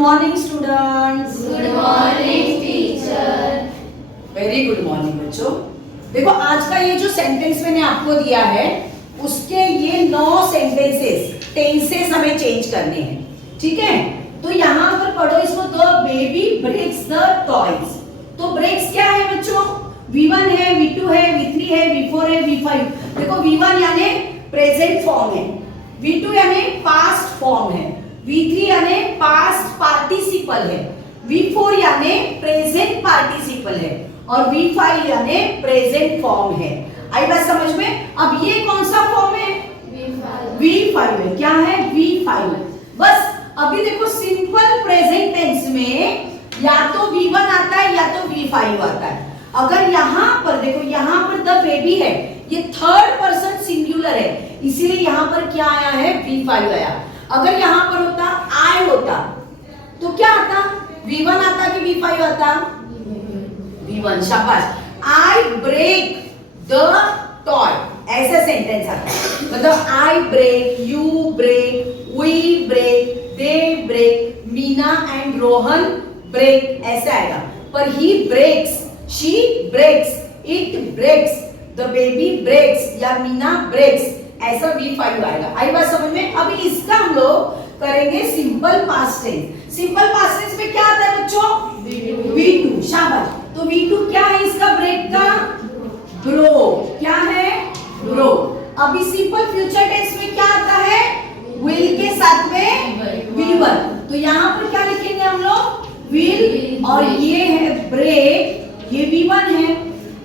Morning students. Good morning teacher. Very good morning बच्चों। देखो आज का ये जो सेंटेंस मैंने आपको दिया है उसके ये 9 सेंटेंसेस टेंसेस हमें चेंज करने हैं, ठीक है। तो यहाँ पर पढ़ो इसको, the baby breaks the toys. तो ब्रेक्स क्या है बच्चों? V1 है, V2 है, V3 है, V4 है, V5। देखो V1 यानी प्रेजेंट फॉर्म है, V2 यानी पास्ट फॉर्म है, V3 यानी पास्ट पार्टिसिपल है, V4 यानी प्रेजेंट पार्टिसिपल है और V5 यानी प्रेजेंट फॉर्म है। आई बात समझ में? अब ये कौन सा फॉर्म है? V5 है। क्या है? V5। बस अभी देखो सिंपल प्रेजेंट टेंस में या तो V1 आता है या तो V5 आता है। अगर यहाँ पर देखो, यहाँ पर द बेबी है, ये थर्ड पर्सन सिंगुलर है, इसीलिए यहाँ पर क्या आया है? V5 आया। अगर यहाँ पर होता I होता तो क्या आता? V1 आता कि V5 आता? V1। शाबाश। I break the toy, ऐसा सेंटेंस आता है। मतलब I break, you break, we break, they break, Meena and Rohan break, ऐसा आएगा। पर he breaks, she breaks, it breaks, the baby breaks या मीना breaks, ऐसा V5 आएगा। आई बात समझ में? अभी इसका हम लोग करेंगे simple past tense. Simple past tense में क्या आता है बच्चों? V2। शाबाश। तो V2 क्या है इसका? ब्रेक का ब्रो। क्या है? ब्रो। अभी सिंपल फ्यूचर टेंस में क्या आता है? विल के साथ में V1। तो यहाँ पर क्या लिखेंगे हम लोग? विल। और ये है ब्रेक, ये V1 है।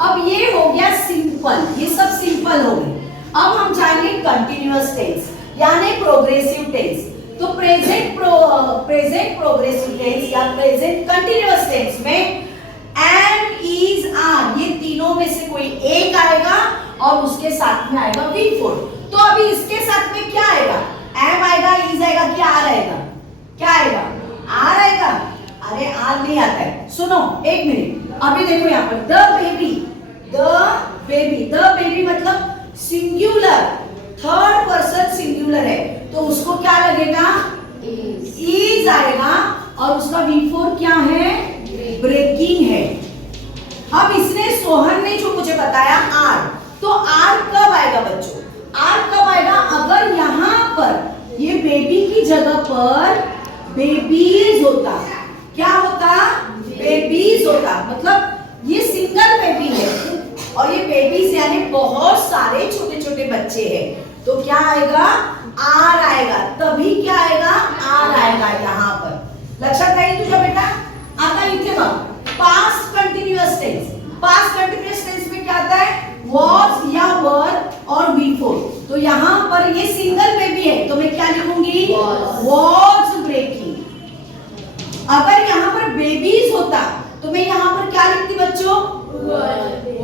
अब ये हो गया सिंपल, ये सब सिंपल हो गए। अब हम जाएंगे कंटिन्यूअस टेंस यानी प्रोग्रेसिव टेंस। तो प्रेजेंट प्रोग्रेसिव टेंस या प्रेजेंट कंटिन्यूअस टेंस में एम, इज, आर, ये तीनों में से कोई एक आएगा और उसके साथ में आएगा V4। तो अभी इसके साथ में क्या आएगा? एम आएगा, इज आएगा कि आर आएगा? क्या आएगा? आर आएगा। अरे आर नहीं आता है। सुनो एक मिनट, अभी देखो यहाँ पर द बेबी, द बेबी मतलब सिंगुलर, थर्ड पर्सन सिंगुलर है, तो उसको क्या लगेगा? इज आएगा और उसका V4 क्या है? ब्रेकिंग है। अब इसने सोहन ने जो मुझे बताया आर, तो आर कब आएगा बच्चों? आर कब आएगा? अगर यहाँ पर ये बेबी की जगह पर बेबीज होता। क्या होता? बेबीज होता। मतलब ये सिंगल बेबी है और ये बेबीज यानी बहुत सारे छोटे छोटे बच्चे हैं, तो क्या आएगा? आर आएगा। तभी क्या आएगा? आर आएगा यहाँ पर। लक्षात आहे तुझ्या बेटा? आता इथे बघ, past continuous tense. Past continuous tense में क्या आता है? was या were और V4। तो यहाँ पर ये सिंगल बेबी है तो मैं क्या लिखूंगी? was breaking। अगर यहाँ पर बेबीज होता तो मैं यहाँ पर क्या लिखती बच्चों?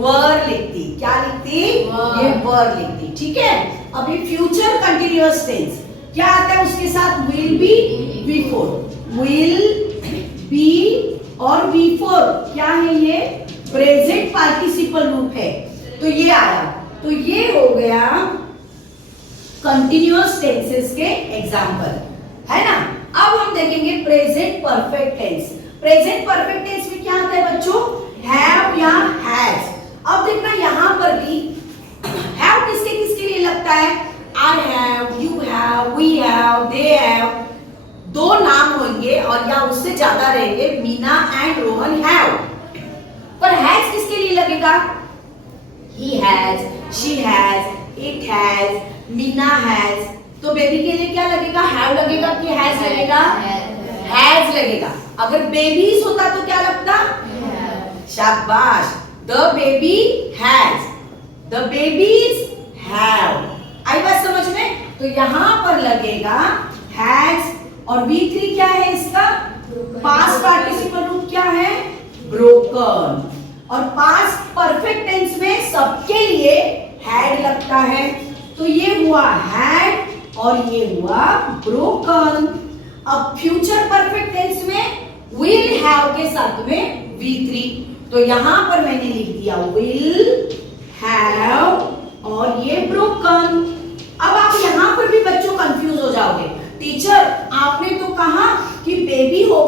वर लिखती। क्या लिखती? ये वर लिखती। ठीक है। अभी फ्यूचर कंटिन्यूअस टेंस क्या आता है उसके साथ? Will be, V4। Will be और V4 क्या है? ये प्रेजेंट पार्टिसिपल रूप है, तो ये आया। तो ये हो गया कंटिन्यूअस टेंसेस के एग्जांपल, है ना। अब हम देखेंगे present perfect tense. Present perfect tense में क्या आता है बच्चों? हैव या हैज। अब देखना यहाँ पर भी हैव किसके किसके लिए लगता है? I have, you have, we have, they have. दो नाम होंगे और या उससे ज्यादा रहेंगे, मीना एंड रोहन हैव। पर हैज किसके लिए लगेगा? He has, she has, it has, Meena has. तो बेबी के लिए क्या लगेगा? हैव लगेगा कि हैज लगेगा? हैज लगेगा। अगर बेबीज होता तो क्या लगता? शाबाश। The baby has, the babies have. आई बात समझ में? तो यहाँ पर लगेगा हैज और V3 क्या है इसका? पास्ट पार्टिसिपल रूप क्या है? ब्रोकन। और पास्ट परफेक्ट टेंस में सबके लिए हैड लगता है, तो ये हुआ हैड और ये हुआ ब्रोकन। अब फ्यूचर परफेक्ट टेंस में विल हैव के साथ में V3, तो यहां पर मैंने लिख दिया विल हैव और ये ब्रोकन। अब आप यहां पर भी बच्चों कंफ्यूज हो जाओगे, टीचर आपने तो कहा कि बेबी होगा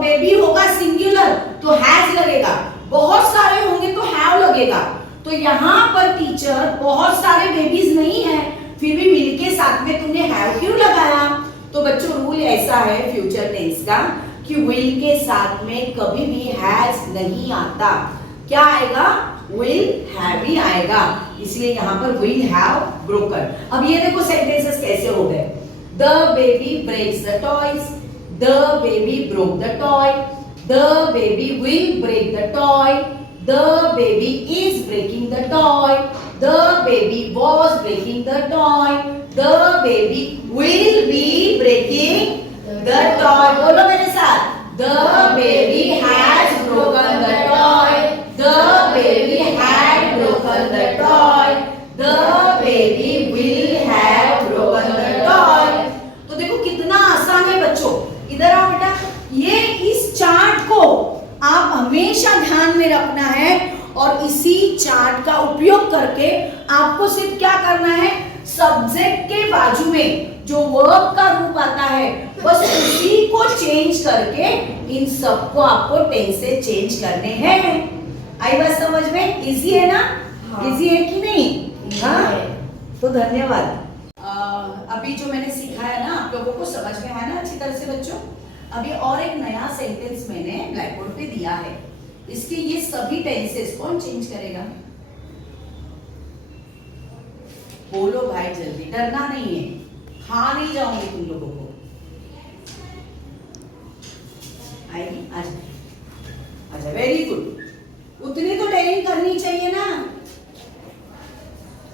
बेबी होगा सिंगुलर तो हैज लगेगा, बहुत सारे होंगे तो हैव लगेगा। तो यहाँ पर टीचर बहुत सारे बेबीज नहीं है, फिर भी मिलके साथ में तुमने हैव क्यों लगाया? तो बच्चों रूल ऐसा है फ्यूचर टेंस का कि विल के साथ में कभी भी हैज नहीं आता। क्या आएगा? विल हैव ही आएगा, इसलिए यहाँ पर विल हैव ब्रोकन। अब ये देखो सेंटेंसेस कैसे हो गए। The baby breaks the toys, the baby broke the toy, the baby will break the toy, the baby is breaking the toy, the baby was breaking the toy, the baby will be breaking the toy. बोलो मेरे साथ, the baby has broken the toy, the baby had broken the toy, the baby will have broken the toy. तो देखो कितना आसान है बच्चों। इधर आओ बेटा, ये इस चार्ट को आप हमेशा ध्यान में रखना है और इसी चार्ट का उपयोग करके आपको सिर्फ क्या करना है, सब्जेक्ट के बाजू में जो वर्ब का रूप आता है बस उसी को चेंज करके इन सबको आपको टेंस से चेंज करने हैं। आई बात समझ में? इजी है ना? इजी है कि नहीं? हाँ, तो धन्यवाद। अभी जो मैंने सिखाया ना आप लोगों को समझ में आया ना अच्छी तरह से बच्चों? अभी और एक नया सेंटेंस मैंने ब्लैक बोर्ड पे दिया है, इसके ये सभी टेंसेस कौन चेंज करेगा? बोलो भाई जल्दी, डरना नहीं है, खा नहीं जाऊंगी तुम लोगों को। आएगी? अच्छा वेरी गुड, उतनी तो ट्रेनिंग करनी चाहिए ना।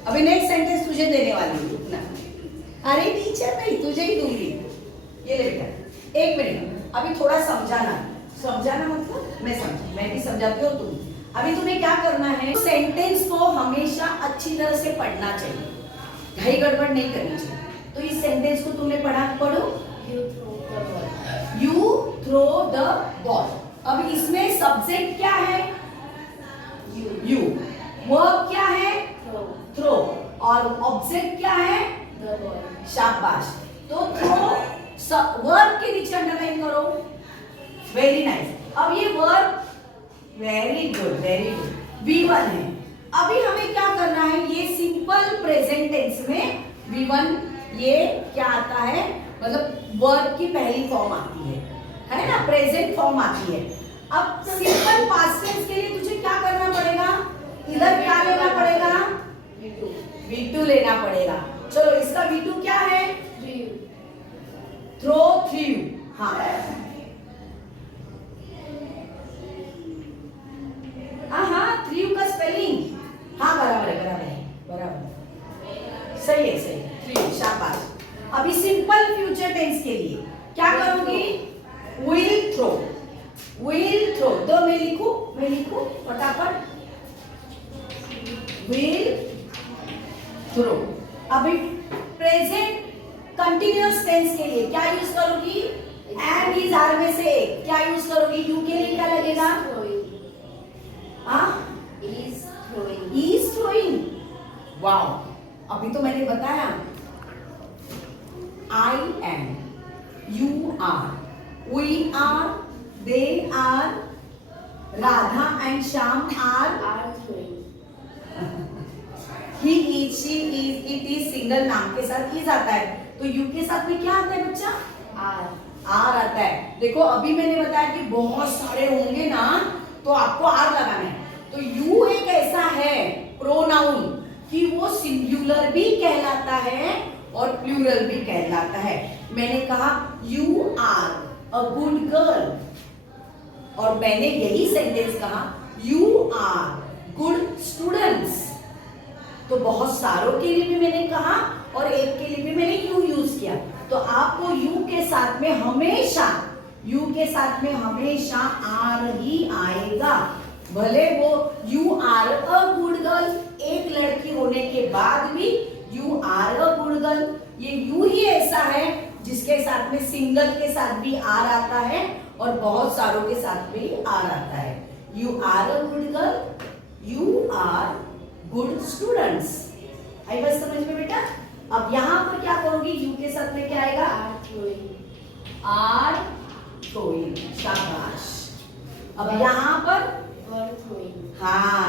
अभी नेक्स्ट सेंटेंस तुझे देने वाली हूँ, रुकना। अरे टीचर नहीं, तुझे ही दूंगी। ये ले बेटा, एक मिनट, अभी थोड़ा समझाना मतलब मैं भी समझाती हूँ तुम। अभी तुम्हें क्या करना है, सेंटेंस को हमेशा अच्छी तरह से पढ़ना चाहिए, ढाई गड़बड़ नहीं करनी चाहिए। तो इस सेंटेंस को तुमने पढ़ो। You throw the ball. अब इसमें सब्जेक्ट क्या है? यू। वर्ब क्या है? थ्रो। और ऑब्जेक्ट क्या है? शाबाश। तो थ्रो वर्ब के नीचे अंडरलाइन करो। Very nice. अब ये वर्ब वेरी गुड V1 है। अभी हमें क्या करना है, ये सिंपल प्रेजेंट टेंस में V1 ये क्या आता है, मतलब वर्ब की पहली फॉर्म आती है ना, प्रेजेंट फॉर्म आती है। अब सिंपल पास्ट टेंस के लिए तुझे क्या करना पड़ेगा, इधर क्या लेना पड़ेगा? V2 लेना पड़ेगा। चलो इसका V2 क्या है? Throw threw. हाँ थ्रू का स्पेलिंग हाँ बराबर सही है थ्रू, शाबाश। अभी सिंपल फ्यूचर टेंस के लिए क्या करूंगी? Will throw. तो मैं लिखूं फटाफट, विल थ्रो। अभी प्रेजेंट कंटिन्यूअस टेंस के लिए क्या यूज करोगी? एंड इज आर में से क्या यूज करोगी? यू के लिए क्या लगेगा? Is throwing. वाओ, अभी तो मैंने बताया I am, you are, we are, they are, Radha and Shyam are throwing. He is, she is, it is single नाम के साथ is आता है, तो you के साथ में क्या आता है बच्चा? R आता है। देखो अभी मैंने बताया कि बहुत सारे होंगे ना, तो आपको R लगाना है। तो you एक ऐसा है प्रोनाउन कि वो सिंगुलर भी कहलाता है और प्लूरल भी कहलाता है। मैंने कहा you are a good girl, और मैंने यही सेंटेंस कहा यू आर गुड स्टूडेंट्स। तो बहुत सारों के लिए भी मैंने कहा और एक के लिए भी मैंने यू यूज किया। तो आपको यू के साथ में हमेशा आर ही आएगा, भले वो you are a good girl, एक लड़की होने के बाद भी you are a good girl. ये यू ही ऐसा है जिसके साथ में सिंगल के साथ भी आर आता है और बहुत सारों के साथ भी आर आता है। You are a good girl, you are good students. आई बात समझ में बेटा? अब यहाँ पर क्या करोगी? यू के साथ में क्या आएगा? आर throwing, शाबाश। अब यहाँ पर were throwing, हाँ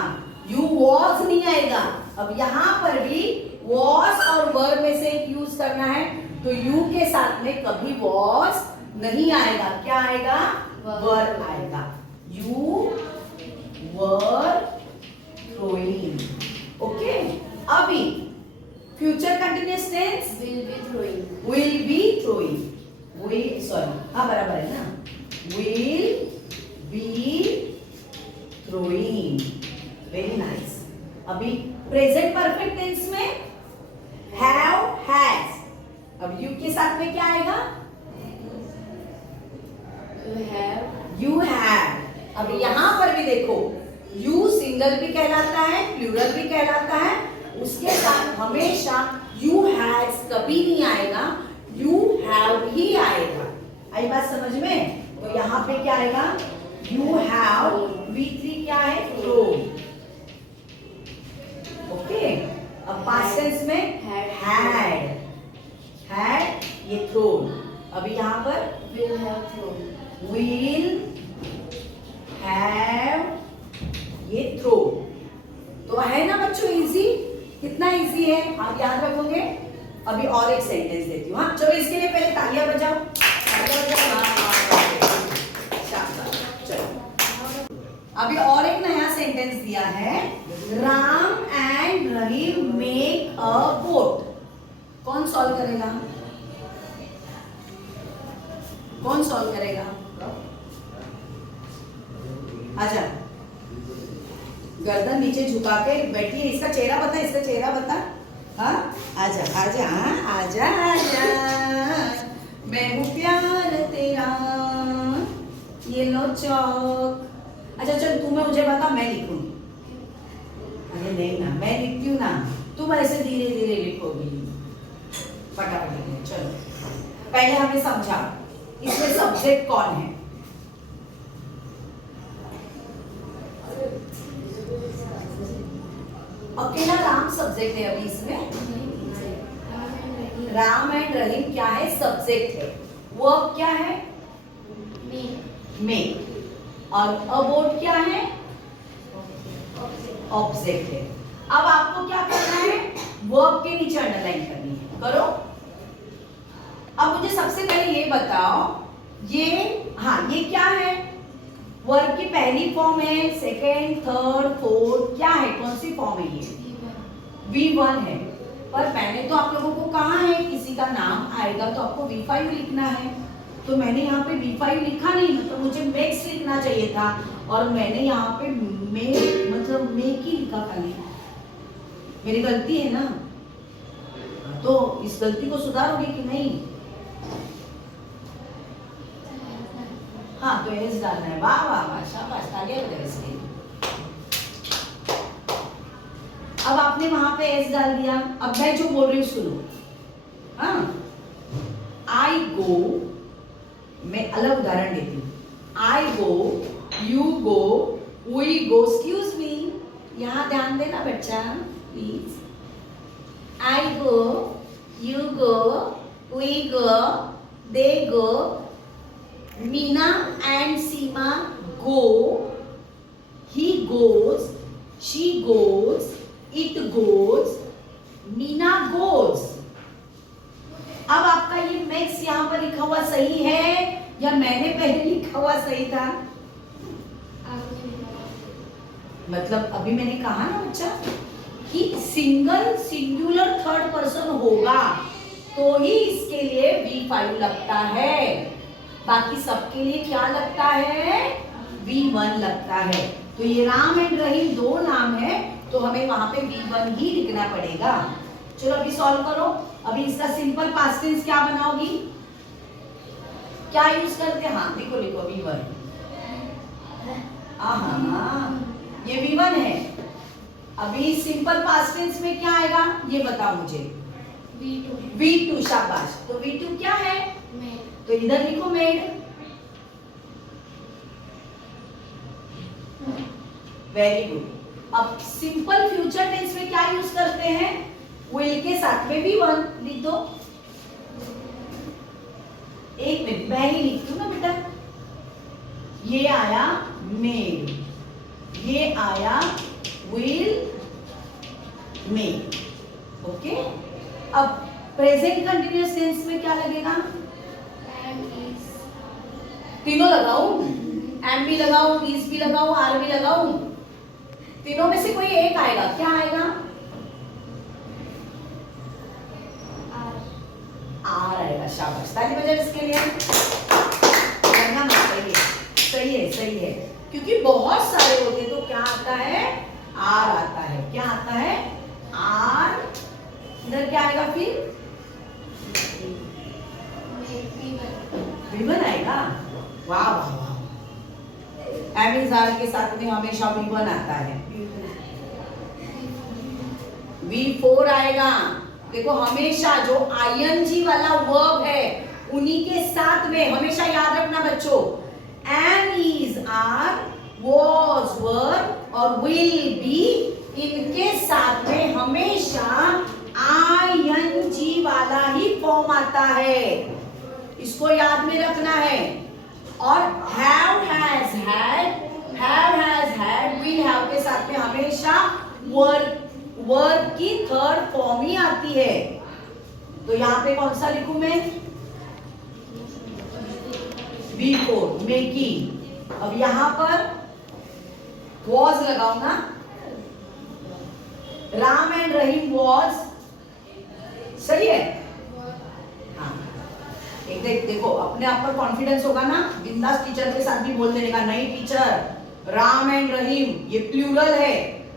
you was नहीं आएगा, अब यहाँ पर भी was और were में से एक यूज करना है, तो you के साथ में कभी was नहीं आएगा, क्या आएगा? were आएगा। You were throwing, okay. अभी future continuous tense will be throwing, will be throwing, will sorry हाँ बराबर है ना, will be throwing, very nice. अभी प्रेजेंट परफेक्ट टेंस में have has, अब you के साथ में क्या आएगा? you have, You have, अब यहाँ पर भी देखो you सिंगल भी कहलाता है, प्लूरल भी कहलाता है, उसके साथ हमेशा you has कभी नहीं आएगा, you have ही आएगा। आई बात समझ में? तो यहाँ पे क्या आएगा? You have, V3 क्या है? thrown, okay. अब पास्ट टेंस में had, ये thrown। अभी यहाँ पर will have thrown, will have, ये थ्रो। तो है ना बच्चों इजी? कितना इजी है आप याद रखोगे? अभी और एक सेंटेंस देती हूँ, हाँ चलो इसके लिए पहले तालियां बजाओ, तालियां बजाओ, शाबाश। चलो अभी और एक नया सेंटेंस दिया है, Ram and Rahim make a boat. कौन सॉल्व करेगा? कौन सॉल्व करेगा? आजा, गर्दन नीचे झुका के बैठिए, इसका चेहरा बता, इसका चेहरा बता। हाँ आजा आजा, हाँ आजा आजा, मैं हूँ प्यार तेरा, ये लो चौक। अच्छा चल तू मैं मुझे बता, मैं लिखूंगी। अरे नहीं ना, मैं लिखती हूँ ना, तुम ऐसे धीरे धीरे लिखोगी, फटाफट लिखो। चलो पहले हमें समझा इसमें सब्जेक्ट कौन है। अकेला राम सब्जेक्ट है अभी इसमें, राम एंड रहीम क्या है? सब्जेक्ट है। वर्ब क्या है? मेक। और अबोट क्या है? ऑब्जेक्ट है। अब आपको क्या करना है? वर्ब के नीचे अंडरलाइन करनी है, करो। अब मुझे सबसे पहले ये बताओ, ये हाँ ये क्या है? वर्ब की पहली फॉर्म है, सेकेंड, थर्ड, फोर्थ, क्या है? कौन सी फॉर्म है ये? V1 है। पर मैंने तो आप लोगों को कहा है किसी का नाम आएगा तो आपको V5 लिखना है, तो मैंने यहाँ पे V5 लिखा नहीं, मतलब मुझे मेक्स लिखना चाहिए था, और मैंने यहाँ पे मतलब मेक ही लिखा खाली। मेरी गलती है ना, तो इस गलती को सुधारोगे कि नहीं? हाँ तो एस डालना है। वाह वाह वाह, शाबाश, तालियां बजाओ इसके लिए। अब आपने वहां पे एस डाल दिया, अब मैं जो बोल रही हूँ सुनो। हाँ आई गो, मैं अलग उदाहरण देती हूँ। I go, you go, we go, excuse me, यहाँ ध्यान देना बच्चा please. I go, you go, we go, they go, Meena and Seema go, he goes, she goes, it goes, Meena goes। अब आपका ये मैक्स यहाँ पर लिखा हुआ सही है या मैंने पहले लिखा हुआ सही था? मतलब अभी मैंने कहा ना बच्चा कि सिंगल सिंगुलर थर्ड पर्सन होगा तो ही इसके लिए V5 लगता है, बाकी सबके लिए क्या लगता है? V1 लगता है। तो ये राम एंड रहीम दो नाम है, तो हमें वहां पे V1 ही लिखना पड़ेगा। चलो अभी सॉल्व करो। अभी इसका सिंपल पास्ट टेंस क्या बनाओगी? क्या यूज करते हैं? हाँ लिखो लिखो, V1। ये V1 है। अभी सिंपल पास्ट टेंस में क्या आएगा ये बताओ मुझे। V2। शाबाश। तो V2 क्या है? तो इधर लिखो मेड। Very good. अब सिंपल फ्यूचर टेंस में क्या यूज करते हैं? विल के साथ में V1 लिख दो। एक मिनट मैं ही लिखती हूँ ना बेटा, ये आया मेड, ये आया विल मेड। ओके, अब प्रेजेंट कंटिन्यूअस टेंस में क्या लगेगा? Am is. तीनों लगाऊं, एम भी लगाऊं, इज भी लगाऊं, आर भी लगाऊं? तीनों में से कोई एक आएगा, क्या आएगा? Are. आर आएगा। शाबाश, ताली बजाओ इसके लिए। करना मत, सही है, सही है, सही है। क्योंकि बहुत सारे होते तो क्या आता है? आर आता है। क्या आता है? आर। इधर क्या आएगा फिर? V1 आएगा। वाह वाह वाह, एम इज आर के साथ में हमेशा V1 आता है। V4 आएगा। देखो हमेशा जो ING वाला वर्ब है उन्हीं के साथ में हमेशा याद रखना बच्चों, am is are, was were और विल बी, इनके साथ में हमेशा ING वाला ही फॉर्म आता है। इसको याद में रखना है। और have has had will have के साथ में हमेशा वर्ब की थर्ड फॉर्म ही आती है। तो यहाँ पे कौन सा लिखूं मैं? V4 making. अब यहाँ पर was लगाओ ना, राम एंड रहीम was, सही है? हाँ, एक देखो अपने आप पर कॉन्फिडेंस होगा ना, बिंदास टीचर के साथ भी बोल देने का, नहीं टीचर राम एंड रहीम ये प्लूरल है,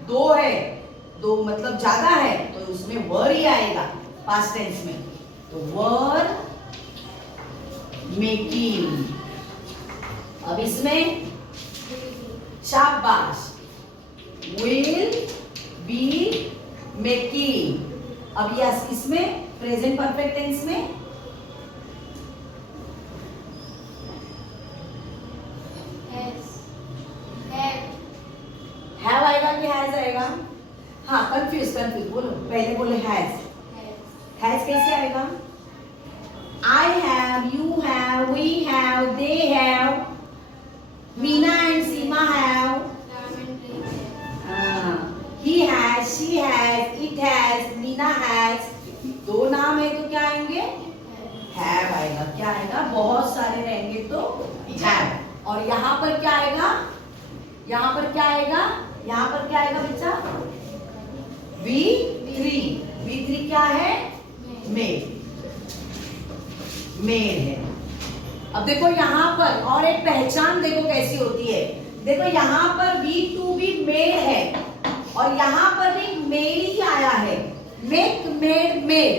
दो है, दो मतलब ज्यादा है, तो उसमें वर ही आएगा पास्ट टेंस में। तो वर मेकिंग। अब इसमें शाबाश, विल बी मेकिंग। अब यस, इसमें प्रेजेंट परफेक्ट टेंस में हैव आएगा कि हैज आएगा? हाँ, कंफ्यूज बोलो, पहले बोले हैज कैसे आएगा? I have, you have, we have, they have, Meena and Seema have, he has, she has, it has, Meena has. दो नाम है तो क्या आएंगे? हैव आएगा। क्या आएगा? बहुत सारे रहेंगे तो हैव। और यहाँ पर क्या आएगा? यहाँ पर क्या आएगा? यहाँ पर क्या आएगा बच्चा? V3 क्या है? मेड है। अब देखो यहाँ पर और एक पहचान देखो कैसी होती है। देखो यहाँ पर V2 भी मेड है और यहाँ पर भी मेड ही आया है, मेक, मेड।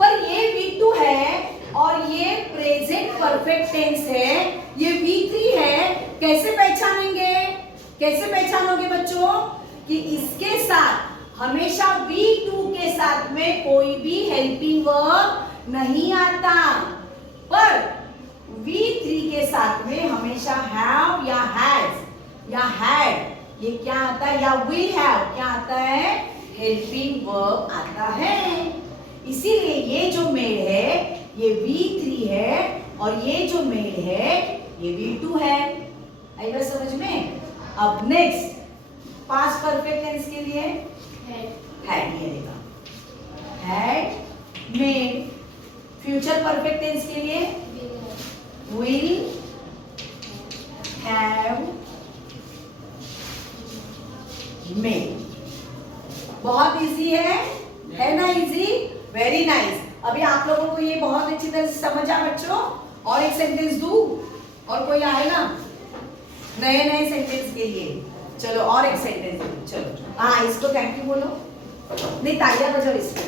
पर ये V2 है और ये प्रेजेंट परफेक्ट टेंस है, ये V3 है। कैसे पहचानेंगे? कैसे पहचानोगे बच्चों? कि इसके साथ हमेशा V2 के साथ में कोई भी हेल्पिंग वर्ब नहीं आता, पर V3 के साथ में हमेशा हैव या हैज या हैड, ये क्या आता है? या विल हैव क्या आता है? हेल्पिंग वर्ब आता है। इसीलिए ये जो मेड है ये V3 है और ये जो मेड है ये V2 है। आई बात समझ में? अब नेक्स्ट पास्ट परफेक्ट टेंस के लिए हैड ये देगा, had made. Future perfect tense के लिए विल हैव मेड। बहुत इजी है ना? Easy, very nice. अभी आप लोगों को ये बहुत अच्छी तरह से समझ आ बच्चों? और एक सेंटेंस दूं? और कोई आएगा नए सेंटेंस के लिए? चलो और एक सेंटेंस दूं। चलो हाँ, इसको थैंक यू बोलो, नहीं तालियां बजाओ इसको।